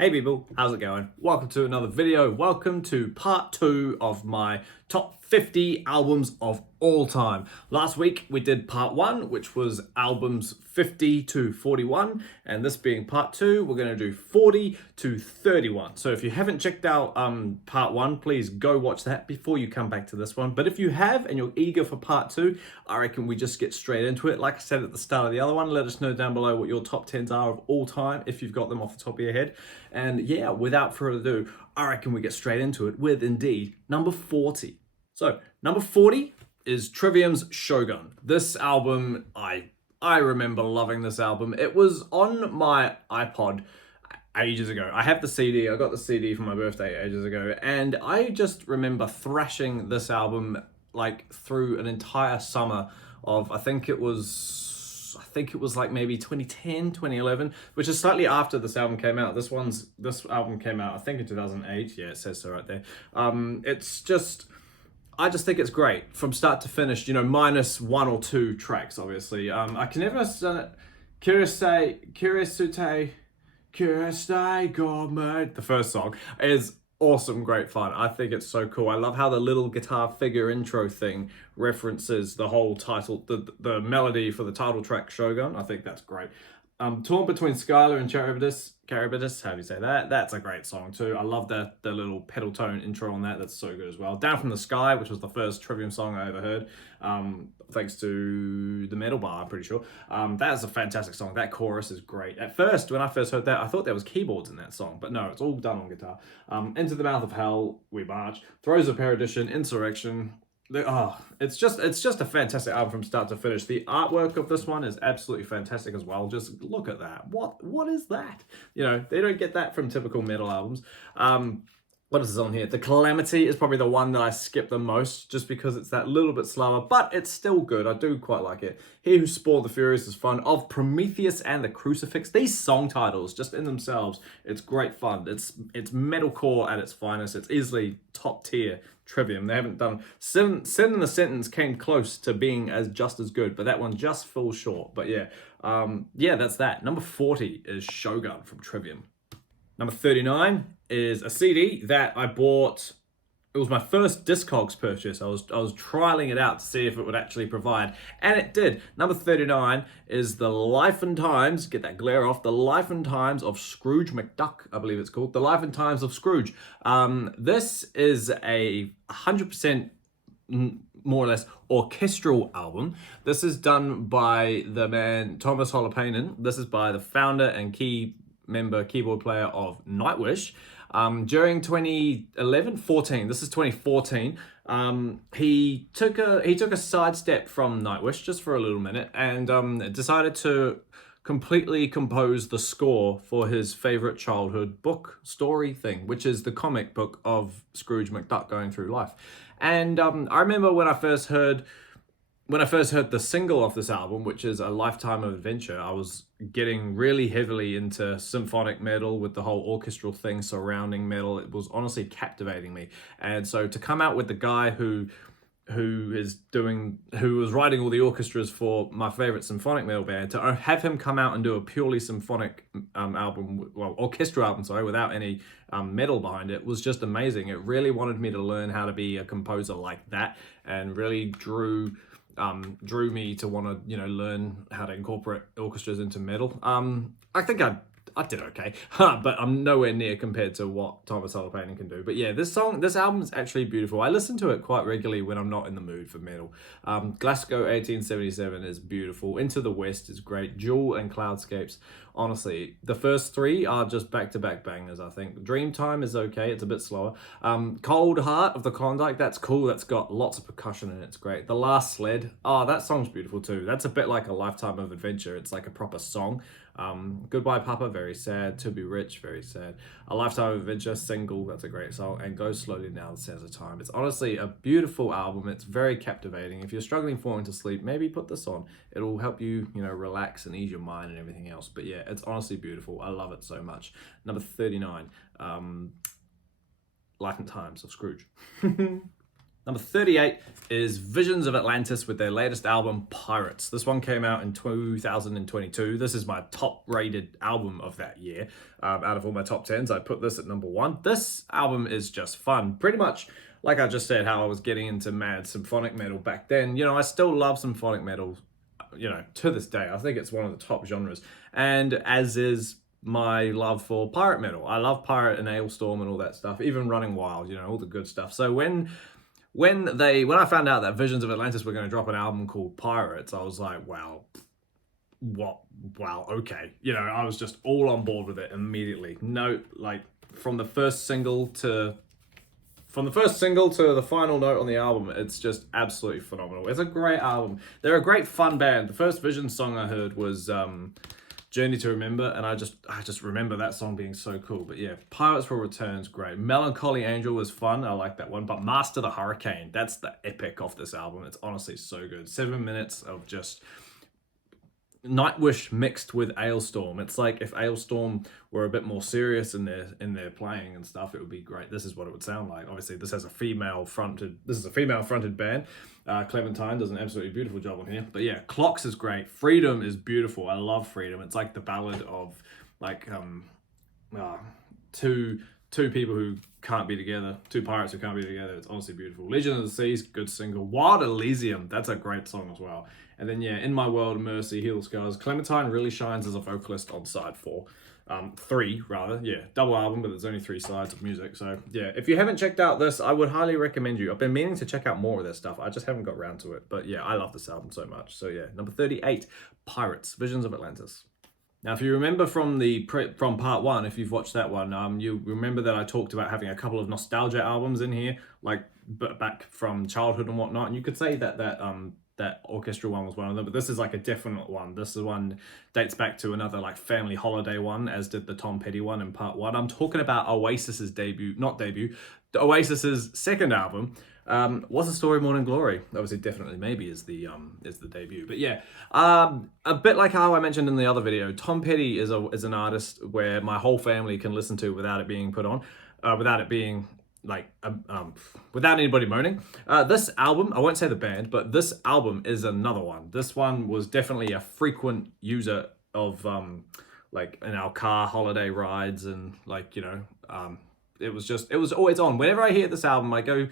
Hey people, how's it going? Welcome to another video. Welcome to part 2 of my top 50 albums of all time. Last week we did part 1, which was albums 50 to 41, and this being part 2, we're going to do 40 to 31. So if you haven't checked out part 1, please go watch that before you come back to this one. But if you have and you're eager for part 2, I reckon we just get straight into it. Like I said at the start of the other one, let us know down below what your top 10s are of all time if you've got them off the top of your head. And yeah, without further ado, I reckon we get straight into it with indeed number 40. So number 40 is Trivium's Shogun. This album, I remember loving this album. It was on my iPod ages ago. I have the CD. I got the CD for my birthday ages ago, and I just remember thrashing this album like through an entire summer of I think it was like maybe 2010, 2011, which is slightly after this album came out. This album came out I think in 2008. Yeah, it says so right there. I just think it's great from start to finish, minus one or two tracks, obviously. I can never say it. Kurosei Gourmet. The first song is awesome, great fun. I think it's so cool. I love how the little guitar figure intro thing references the whole title, the melody for the title track, Shogun. I think that's great. Torn Between Skylar and Charybdis, how do you say that? That's a great song too. I love the little pedal tone intro on that. That's so good as well. Down From the Sky, which was the first Trivium song I ever heard, thanks to the Metal Bar, I'm pretty sure. That is a fantastic song. That chorus is great. At first, when I first heard that, I thought there was keyboards in that song, but no, it's all done on guitar. Into the Mouth of Hell, We March. Throes of Perdition, Insurrection. It's just a fantastic album from start to finish. The artwork of this one is absolutely fantastic as well. Just look at that. What is that? They don't get that from typical metal albums. What is this on here? The Calamity is probably the one that I skip the most just because it's that little bit slower, but it's still good. I do quite like it. He Who Spoiled the Furious is fun. Of Prometheus and the Crucifix. These song titles, just in themselves, it's great fun. It's metalcore at its finest. It's easily top tier Trivium. They haven't done... Sin in the Sentence came close to being just as good, but that one just falls short. But yeah, that's that. Number 40 is Shogun from Trivium. Number 39 is a CD that I bought. It was my first Discogs purchase. I was trialing it out to see if it would actually provide, and it did. Number 39 is The Life and Times, get that glare off, The Life and Times of Scrooge McDuck, I believe it's called. The Life and Times of Scrooge. This is a 100% more or less orchestral album. This is done by the man Thomas Holopainen. This is by the founder and keyboard player of Nightwish. During 2014, this is 2014, he took a sidestep from Nightwish just for a little minute and decided to completely compose the score for his favorite childhood book story thing, which is the comic book of Scrooge McDuck going through life. And I remember when I first heard the single off this album, which is A Lifetime of Adventure, I was getting really heavily into symphonic metal with the whole orchestral thing surrounding metal. It was honestly captivating me. And so to come out with the guy who was writing all the orchestras for my favorite symphonic metal band, to have him come out and do a purely symphonic orchestral album, without any metal behind it, was just amazing. It really wanted me to learn how to be a composer like that, and really drew me to want to learn how to incorporate orchestras into metal. I think I did okay, but I'm nowhere near compared to what Thomas Holopainen can do. But yeah, this album is actually beautiful. I listen to it quite regularly when I'm not in the mood for metal. Glasgow 1877 is beautiful. Into the West is great. Jewel and Cloudscapes, honestly, the first three are just back-to-back bangers, I think. Dreamtime is okay, it's a bit slower. Cold Heart of the Klondike, that's cool. That's got lots of percussion in it, it's great. The Last Sled, that song's beautiful too. That's a bit like A Lifetime of Adventure. It's like a proper song. Goodbye Papa, very sad. To Be Rich, very sad. A Lifetime of Adventure, single, that's a great song. And Go Slowly Now, The Sands of Time. It's honestly a beautiful album. It's very captivating. If you're struggling falling to sleep, maybe put this on. It'll help you, relax and ease your mind and everything else. But yeah, it's honestly beautiful. I love it so much. Number 39, Life and Times of Scrooge. Number 38 is Visions of Atlantis with their latest album, Pirates. This one came out in 2022. This is my top rated album of that year. Out of all my top 10s, I put this at number 1. This album is just fun. Pretty much, like I just said, how I was getting into mad symphonic metal back then. You know, I still love symphonic metal, you know, to this day. I think it's one of the top genres. And as is my love for pirate metal. I love Pirate and Ailstorm and all that stuff, even Running Wild, you know, all the good stuff. So when I found out that Visions of Atlantis were going to drop an album called Pirates, I was like, wow, okay. You know, I was just all on board with it immediately. No, like from the first single to the final note on the album, it's just absolutely phenomenal. It's a great album. They're a great fun band. The first Visions song I heard was Journey to Remember, and I just remember that song being so cool. But yeah, Pirates Will Return's great. Melancholy Angel was fun. I like that one. But Master the Hurricane, that's the epic of this album. It's honestly so good. 7 minutes of just Nightwish mixed with Ailstorm. It's like if Ailstorm were a bit more serious in their playing and stuff, it would be great. This is what it would sound like. Obviously, this is a female fronted band. Clementine does an absolutely beautiful job on here. But yeah, Clocks is great. Freedom is beautiful. I love Freedom. It's like the ballad of like two people who can't be together, two pirates who can't be together. It's honestly beautiful. Legion of the Seas, good single. Wild Elysium, that's a great song as well. And then yeah, In My World, Mercy, Heal the Scars. Clementine really shines as a vocalist on side 4. 3 rather, yeah, double album, but there's only 3 sides of music. So yeah, if you haven't checked out this, I would highly recommend you. I've been meaning to check out more of their stuff. I just haven't got around to it. But yeah, I love this album so much. So yeah, number 38, Pirates, Visions of Atlantis. Now, if you remember from part 1, if you've watched that one, you remember that I talked about having a couple of nostalgia albums in here, like back from childhood and whatnot. And you could say that orchestral one was one of them, but this is like a definite one. This one dates back to another like family holiday one, as did the Tom Petty one in part 1. I'm talking about Oasis's Oasis's second album. What's the Story, Morning Glory? Obviously, definitely, maybe is the debut. But yeah, a bit like how I mentioned in the other video, Tom Petty is an artist where my whole family can listen to without it being put on, without it being like without anybody moaning. This album, I won't say the band, but this album is another one. This one was definitely a frequent user of like in our car holiday rides, and like, you know, it was always on. Whenever I hear this album, I go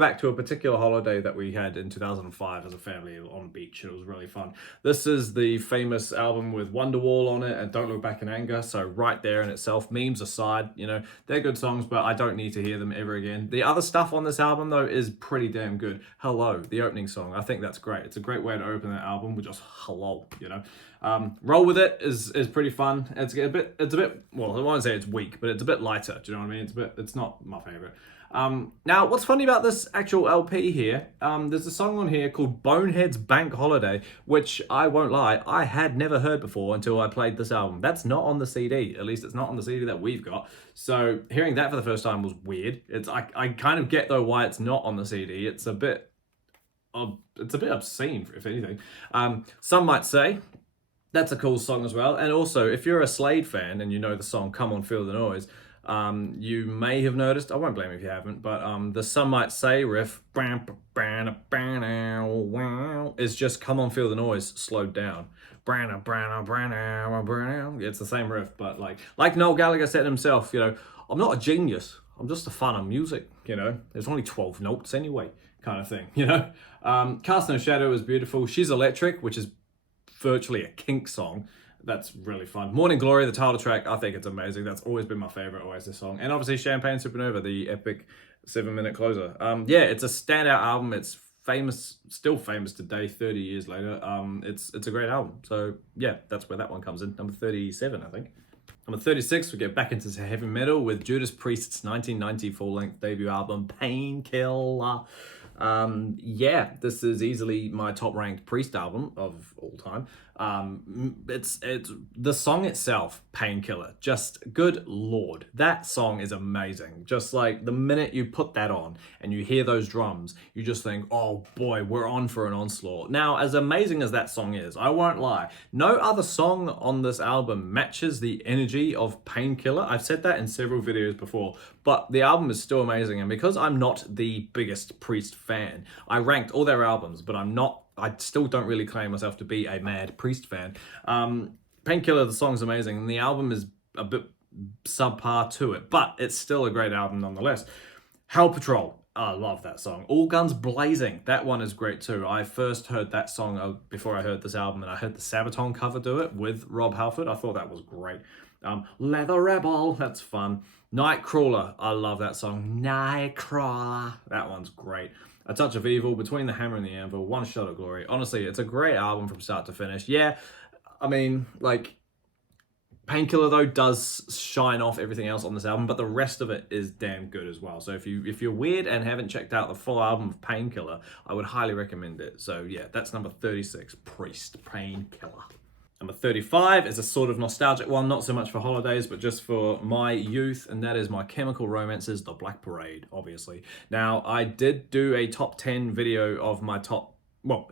back to a particular holiday that we had in 2005 as a family on the beach. It was really fun. This is the famous album with Wonderwall on it and Don't Look Back in Anger. So right there in itself, memes aside, you know, they're good songs, but I don't need to hear them ever again. The other stuff on this album though is pretty damn good. Hello, the opening song. I think that's great. It's a great way to open that album with just hello, you know. Roll With It is pretty fun. It's a bit, well, I won't say it's weak, but it's a bit lighter. Do you know what I mean? It's not my favorite. Now, what's funny about this actual LP here, there's a song on here called Bonehead's Bank Holiday, which I won't lie, I had never heard before until I played this album. That's not on the CD. At least it's not on the CD that we've got. So hearing that for the first time was weird. I kind of get though why it's not on the CD. It's a bit obscene, if anything. Some might say that's a cool song as well. And also, if you're a Slade fan and you know the song Come On Feel the Noise, you may have noticed, I won't blame you if you haven't, but the Some Might Say riff is just Come On Feel the Noise slowed down. It's the same riff, but like Noel Gallagher said himself, you know, I'm not a genius, I'm just a fan of music, you know, there's only 12 notes anyway, kind of thing, you know. Cast No Shadow is beautiful. She's Electric, which is virtually a Kink song. That's really fun. Morning Glory, the title track, I think it's amazing. That's always been my favorite Oasis song. And obviously Champagne Supernova, the epic 7-minute closer. Yeah, it's a standout album. It's famous, still famous today, 30 years later. It's a great album. So yeah, that's where that one comes in. Number 37, I think. Number 36, we get back into heavy metal with Judas Priest's 1990 full-length debut album, Painkiller. Yeah, this is easily my top-ranked Priest album of all time. It's the song itself, Painkiller. Just good lord, that song is amazing. Just like the minute you put that on and you hear those drums, you just think, oh boy, we're on for an onslaught. Now, as amazing as that song is, I won't lie, no other song on this album matches the energy of Painkiller. I've said that in several videos before, but the album is still amazing. And because I'm not the biggest Priest fan, I ranked all their albums, but I still don't really claim myself to be a mad Priest fan. Painkiller, the song's amazing, and the album is a bit subpar to it, but it's still a great album nonetheless. Hell Patrol, I love that song. All Guns Blazing, that one is great too. I first heard that song before I heard this album, and I heard the Sabaton cover do it with Rob Halford. I thought that was great. Leather Rebel, that's fun. Nightcrawler, I love that song. Nightcrawler, that one's great. A Touch of Evil, Between the Hammer and the Anvil, One Shot of Glory. Honestly, it's a great album from start to finish. Yeah, I mean, like, Painkiller though does shine off everything else on this album, but the rest of it is damn good as well. So if you're weird and haven't checked out the full album of Painkiller, I would highly recommend it. So yeah, that's number 36, Priest, Painkiller. Number 35 is a sort of nostalgic one, not so much for holidays, but just for my youth, and that is My Chemical Romance's The Black Parade, obviously. Now, I did do a top 10 video of my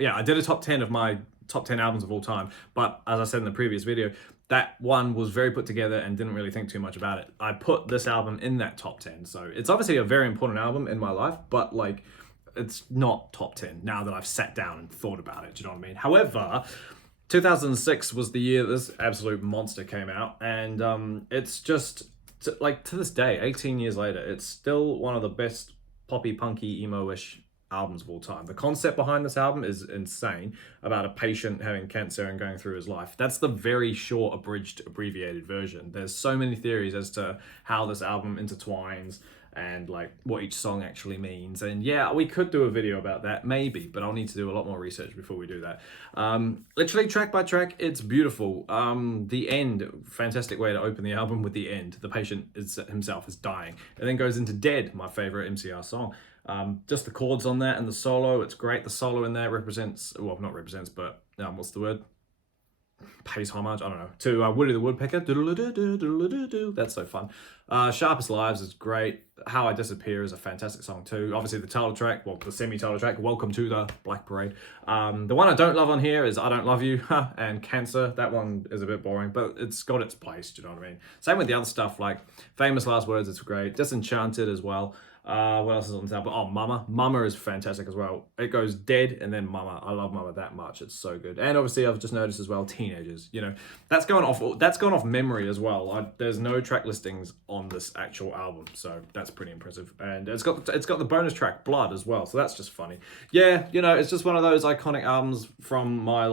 I did a top 10 of my top 10 albums of all time, but as I said in the previous video, that one was very put together and didn't really think too much about it. I put this album in that top 10, so it's obviously a very important album in my life, but like, it's not top 10 now that I've sat down and thought about it, do you know what I mean? However, 2006 was the year this absolute monster came out, and it's just, to this day, 18 years later, it's still one of the best poppy, punky, emo-ish albums of all time. The concept behind this album is insane, about a patient having cancer and going through his life. That's the very short, abridged, abbreviated version. There's so many theories as to how this album intertwines and like what each song actually means. And yeah, we could do a video about that, maybe, but I'll need to do a lot more research before we do that. Literally track by track, it's beautiful. The end, fantastic way to open the album with the end. The patient himself is dying. And then goes into Dead, my favorite MCR song. Just the chords on that and the solo, it's great. The solo in there represents, well, not represents, but what's the word? Pays homage, I don't know, to Woody the Woodpecker. That's so fun. Sharpest Lives is great. How I Disappear is a fantastic song too. Obviously the title track, well, the semi-title track, Welcome to the Black Parade. The one I don't love on here is I Don't Love You and Cancer. That one is a bit boring, but it's got its place, do you know what I mean? Same with the other stuff, like Famous Last Words, it's great. Disenchanted as well. What else is on this album? Oh, Mama. Mama is fantastic as well. It goes Dead and then Mama. I love Mama that much. It's so good. And obviously I've just noticed as well, Teenagers. You know, that's gone off memory as well. There's no track listings on this actual album, so that's pretty impressive. And it's got the bonus track Blood as well, so that's just funny. Yeah, you know, it's just one of those iconic albums from my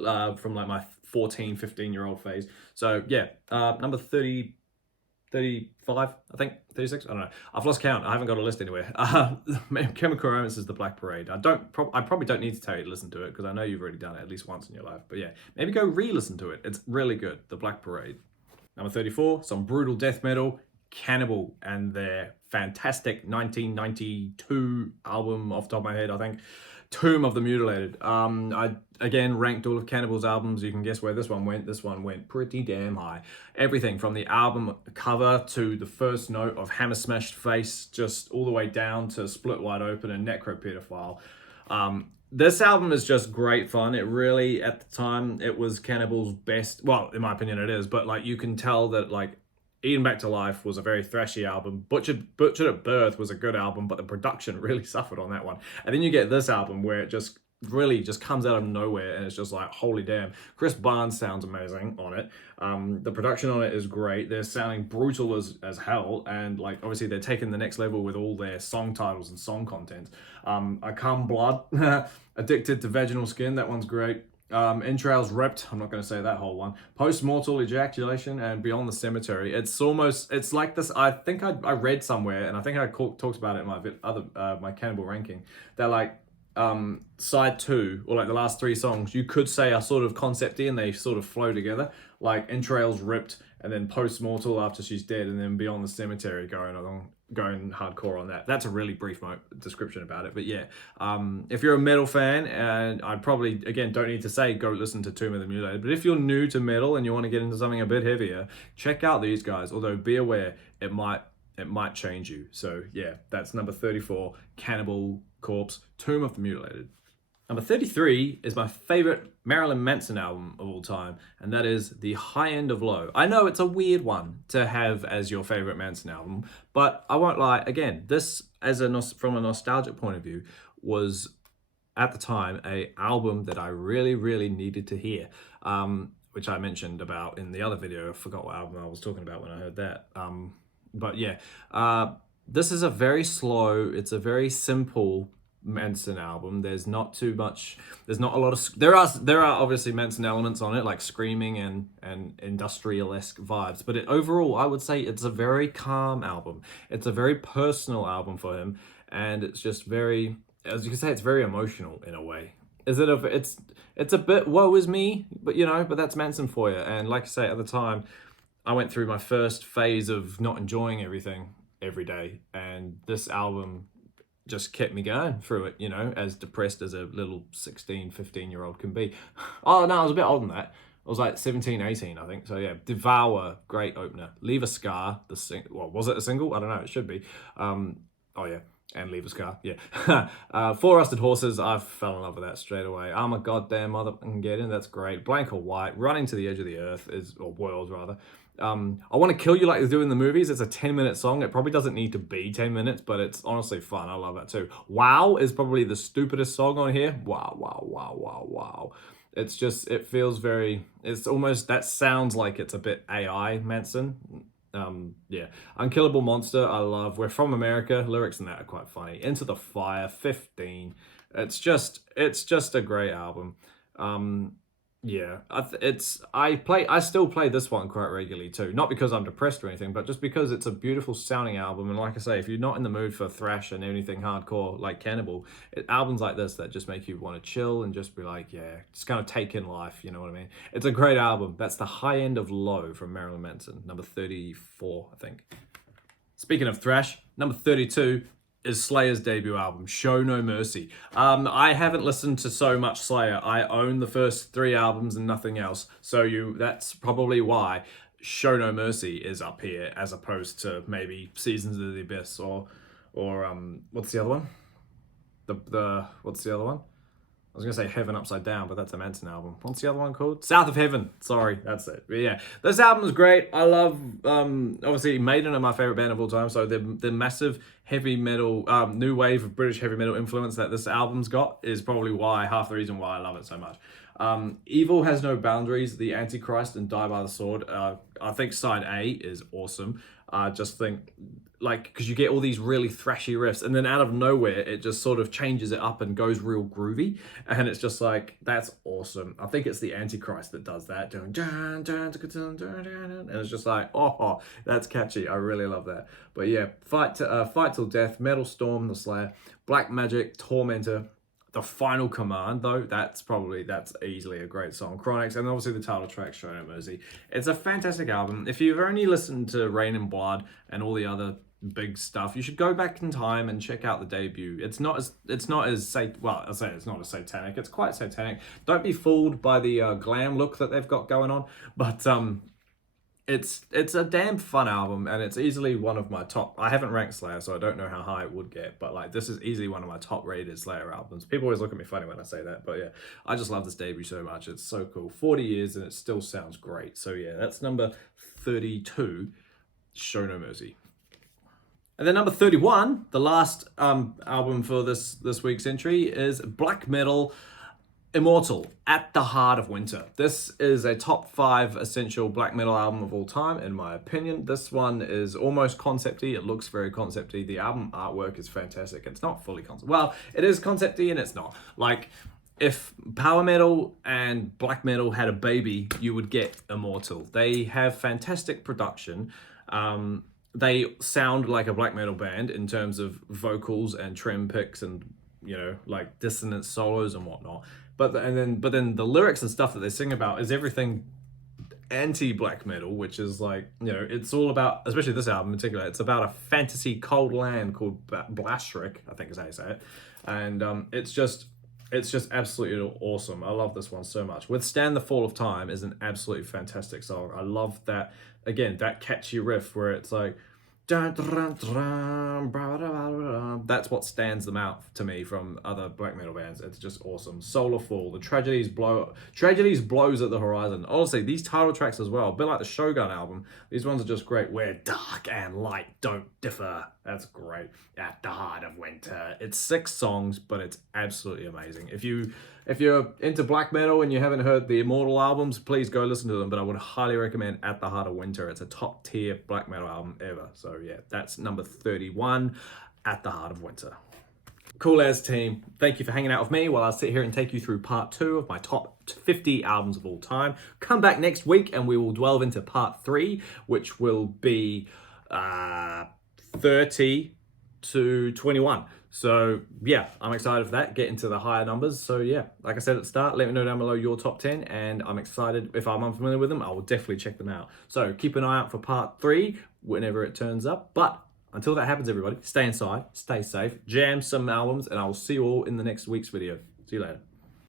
my 14, 15-year-old phase. So yeah, number 35, I think, 36, I don't know. I've lost count. I haven't got a list anywhere. Chemical Romance is The Black Parade. I probably don't need to tell you to listen to it because I know you've already done it at least once in your life. But yeah, maybe go re-listen to it. It's really good. The Black Parade. Number 34, some brutal death metal, Cannibal, and their fantastic 1992 album off the top of my head, I think. Tomb of the Mutilated. I again ranked all of Cannibal's albums. You can guess where this one went. This one went pretty damn high. Everything from the album cover to the first note of Hammer Smashed Face, just all the way down to Split Wide Open and Necropedophile. This album is just great fun. It really, at the time, it was Cannibal's best. Well, in my opinion, it is. But like, you can tell that like Eaten Back to Life was a very thrashy album. Butchered at Birth was a good album, but the production really suffered on that one. And then you get this album where it just really just comes out of nowhere and it's just like, holy damn. Chris Barnes sounds amazing on it. The production on it is great. They're sounding brutal as hell, and like obviously they're taking the next level with all their song titles and song content. I Come Blood, Addicted to Vaginal Skin, that one's great. Entrails Ripped, I'm not going to say that whole one. Post-Mortal Ejaculation and Beyond the Cemetery. It's like this, I think I read somewhere, and I think I talked about it in my Cannibal ranking, that like side 2, or like the last 3 songs, you could say are sort of concepty and they sort of flow together. Like Entrails Ripped and then Post-Mortal after she's dead, and then Beyond the Cemetery going hardcore on that. That's a really brief description about it, but yeah, if you're a metal fan, and I probably, again, don't need to say go listen to Tomb of the Mutilated, but if you're new to metal and you want to get into something a bit heavier, check out these guys, although be aware it might change you. So yeah, that's number 34, Cannibal Corpse, Tomb of the Mutilated. Number 33 is my favorite Marilyn Manson album of all time, and that is The High End of Low. I know it's a weird one to have as your favorite Manson album, but I won't lie, again, this, from a nostalgic point of view, was, at the time, a album that I really, really needed to hear, which I mentioned about in the other video. I forgot what album I was talking about when I heard that. But yeah, this is a very slow, it's a very simple Manson album. There's not too much, there's not a lot of, there are obviously Manson elements on it, like screaming and industrial-esque vibes, but overall I would say it's a very calm album. It's a very personal album for him, and it's just very, as you can say, it's very emotional in a way. It's a bit woe is me, but but that's Manson for you. And like I say, at the time I went through my first phase of not enjoying everything every day, and this album just kept me going through it, as depressed as a little 16, 15-year-old can be. Oh, no, I was a bit older than that. I was like 17, 18, I think. So yeah, Devour, great opener. Leave a Scar, was it a single? I don't know, it should be. Oh yeah, and Leave a Scar, yeah. Four Rusted Horses, I fell in love with that straight away. I'm a goddamn motherfucking, that's great. Blank or White, Running to the Edge of the Earth, or World rather. I Want to Kill You Like They Do in the Movies. It's a 10-minute song. It probably doesn't need to be 10 mintes, but it's honestly fun. I love that too. Wow is probably the stupidest song on here. Wow, wow, wow, wow, wow. It's just, it feels very, it's almost, that sounds like it's a bit AI Manson. Yeah. Unkillable Monster, I love. We're From America. Lyrics in that are quite funny. Into the Fire, 15. It's just a great album. Yeah, I still play this one quite regularly too. Not because I'm depressed or anything, but just because it's a beautiful sounding album. And like I say, if you're not in the mood for thrash and anything hardcore like Cannibal, albums like this that just make you want to chill and just be like, yeah, just kind of take in life. You know what I mean? It's a great album. That's The High End of Low from Marilyn Manson, number 34, I think. Speaking of thrash, number 32 is Slayer's debut album, Show No Mercy. I haven't listened to so much Slayer. I own the first 3 albums and nothing else. So that's probably why Show No Mercy is up here as opposed to maybe Seasons of the Abyss or what's the other one? What's the other one? I was going to say Heaven Upside Down, but that's a Manson album. What's the other one called? South of Heaven. Sorry, that's it. But yeah, this album is great. I love, obviously, Maiden are my favorite band of all time, so the massive heavy metal, new wave of British heavy metal influence that this album's got is probably half the reason why I love it so much. Evil Has No Boundaries, The Antichrist, and Die by the Sword. I think side A is awesome. Just think, because you get all these really thrashy riffs, and then out of nowhere, it just sort of changes it up and goes real groovy, and it's just like, that's awesome. I think it's the Antichrist that does that, doing and it's just like, oh, that's catchy. I really love that. But yeah, Fight Till Death, Metal Storm, The Slayer, Black Magic, Tormentor, The Final Command, though, that's easily a great song. Chronics, and obviously the title track, Show No Mercy. It's a fantastic album. If you've only listened to Rain and Blood and all the other big stuff, you should go back in time and check out the debut. It's not as well, I'll say it's not as satanic. It's quite satanic. Don't be fooled by the glam look that they've got going on, but it's a damn fun album, and it's easily one of my top. I haven't ranked Slayer, so I don't know how high it would get, but this is easily one of my top rated Slayer albums. People always look at me funny when I say that, but yeah, I just love this debut so much. It's so cool. 40 years and it still sounds great. So yeah, that's number 32, Show No Mercy. And then number 31, the last album for this week's entry, is black metal Immortal, At the Heart of Winter. This is a top 5 essential black metal album of all time, in my opinion. This one is almost concept-y. It looks very concept-y. The album artwork is fantastic. It's not fully concept. Well, it is concept-y and it's not. If power metal and black metal had a baby, you would get Immortal. They have fantastic production. They sound like a black metal band in terms of vocals and trem picks and, dissonant solos and whatnot. But then the lyrics and stuff that they sing about is everything anti-black metal, which is like, you know, it's all about, especially this album in particular, it's about a fantasy cold land called Blashrick, I think is how you say it. And it's just absolutely awesome. I love this one so much. Withstand the Fall of Time is an absolutely fantastic song. I love that, again, that catchy riff where it's like, dun, dun, dun, blah, blah, blah, blah. That's what stands them out to me from other black metal bands. It's just awesome. Solar Fall, the Tragedies blows at the horizon. Honestly, these title tracks as well, a bit like the Shogun album, these ones are just great, where dark and light don't differ. That's great. At the Heart of Winter. It's 6 songs, but it's absolutely amazing. If you're into black metal and you haven't heard the Immortal albums, please go listen to them. But I would highly recommend At the Heart of Winter. It's a top tier black metal album ever. So yeah, that's number 31, At the Heart of Winter. Cool as team. Thank you for hanging out with me while I sit here and take you through part 2 of my top 50 albums of all time. Come back next week and we will delve into part 3, which will be 30 to 21. So yeah, I'm excited for that, get into the higher numbers. So yeah, like I said at the start, let me know down below your top 10, and I'm excited. If I'm unfamiliar with them, I will definitely check them out. So keep an eye out for part 3 whenever it turns up. But until that happens, everybody, stay inside, stay safe, jam some albums, and I will see you all in the next week's video. See you later.